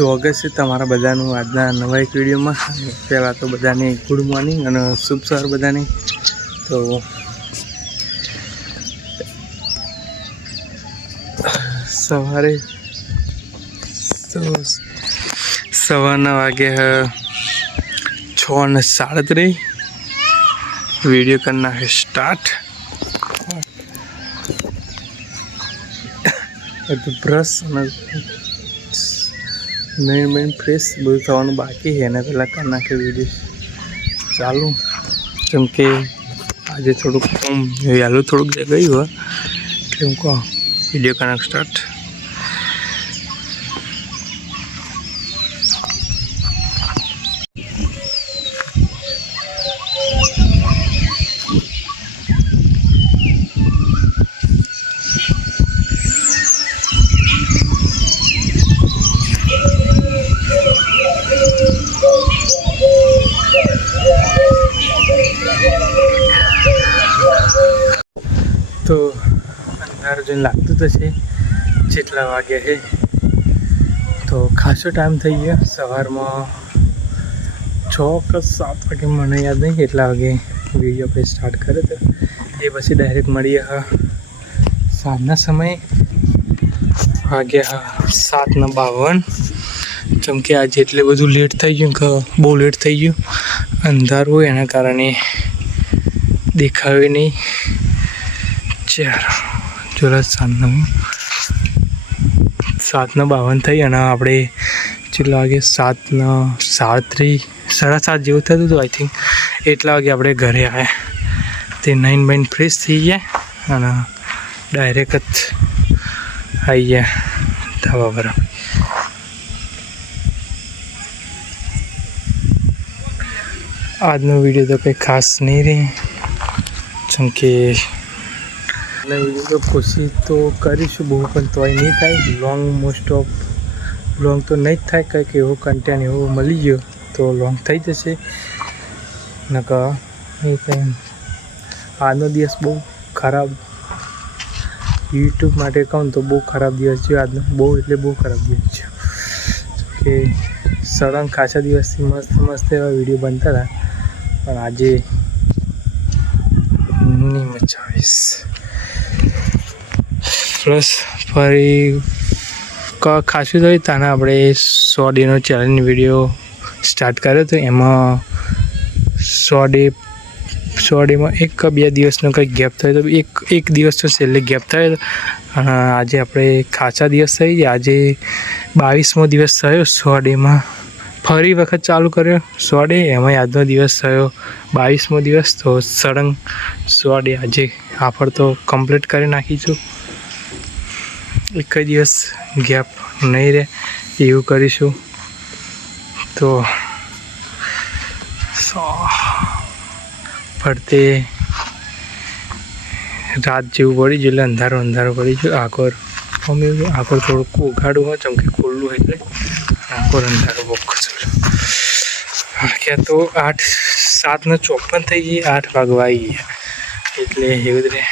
સ્વાગત છે તમારા બધાનું આજના નવા એક વિડીયોમાં. પહેલાં તો બધાને ગુડ મોર્નિંગ અને શુભ સવાર બધાને. તો સવારના વાગ્યા 6:37. વિડીયો કરना है स्टार्ट. બ્રશ અને નહીં ફ્રેશ બધું થવાનું બાકી છે. એના પહેલાં કરી નાખે વિડીયો ચાલુ. કેમ કે આજે થોડુંક વહેલું થોડુંક ગયું હોય એટલે હું કહું વિડીયો કરનાર સ્ટાર્ટ. તો અંધારું જોઈને લાગતું તો છે જેટલા વાગ્યા છે. તો ખાસો ટાઈમ થઈ ગયો. સવારમાં 6 કે 7 વાગે મને યાદ નહીં કેટલા વાગે વિડીયો આપણે સ્ટાર્ટ કર્યો હતો. એ પછી ડાયરેક્ટ મળીએ સાંજના સમયે વાગ્યા 7:52. જેમ કે આજે એટલે બધું લેટ થઈ ગયું કે બહુ લેટ થઈ ગયું. અંધારું હોય એના કારણે દેખાયું નહીં. જોરા 7:52 થઈ અને આપણે કેટલા વાગે 7:37 7:30 જેવું થતું હતું આઈ થિંક. એટલા વાગે આપણે ઘરે આવ્યા. તે નાઈન બાઈન ફ્રેશ થઈ ગયા અને ડાયરેક્ટ જ આવી ગયા ધાબા પર. આજનો વિડીયો તો કંઈ ખાસ નહીં રહે. જેમ કે વિડીયો તો કોશિશ તો કરીશું બહુ, પણ તોય નહીં થાય. લોંગ મોસ્ટ ઓફ લોંગ તો નહીં જ થાય. કંઈક એવો કન્ટેન્ટ એવો મળી ગયો તો લોંગ થઈ જશે. નકર એ કંઈ આજનો દિવસ બહુ ખરાબ યુટ્યુબ માટે કહું તો બહુ ખરાબ દિવસ છે આજનો. બહુ એટલે બહુ ખરાબ દિવસ છે કે સળંગ ખાસા દિવસથી મસ્ત એવા વિડીયો બનતા હતા, પણ આજે નહીં મજા આવીશ. પ્લસ ફરી ખાસું થયું તાને આપણે 100 ડેનો ચેલેન્જ વિડીયો સ્ટાર્ટ કર્યો હતો. એમાં 100 ડેમાં 1 કે 2 દિવસનો કંઈક ગેપ થયો હતો. એક દિવસ તો છેલ્લે ગેપ થયો હતો. અને આજે આપણે ખાસા દિવસ થઈ ગયા. આજે 22મો દિવસ થયો 100 ડેમાં. ફરી વખત ચાલુ કર્યો 100 ડે. એમાં આજનો દિવસ થયો 22મો દિવસ. તો સળંગ 100 ડે આજે આપણે તો કમ્પ્લીટ કરી નાખીશું. એક દિવસ ગેપ નહીં રહે એવું કરીશું. તો ફરતે રાત જેવું પડી ગયું એટલે અંધારું પડી ગયું. આકોર થોડુંક ઉઘાડું હોય ચમકે ખુલ્લું હોય એટલે આકોર અંધારું બહુ ખસેલું. તો 7:54 થઈ ગઈ. 8 વાગવા આવી ગયા એટલે એવું જ રહે.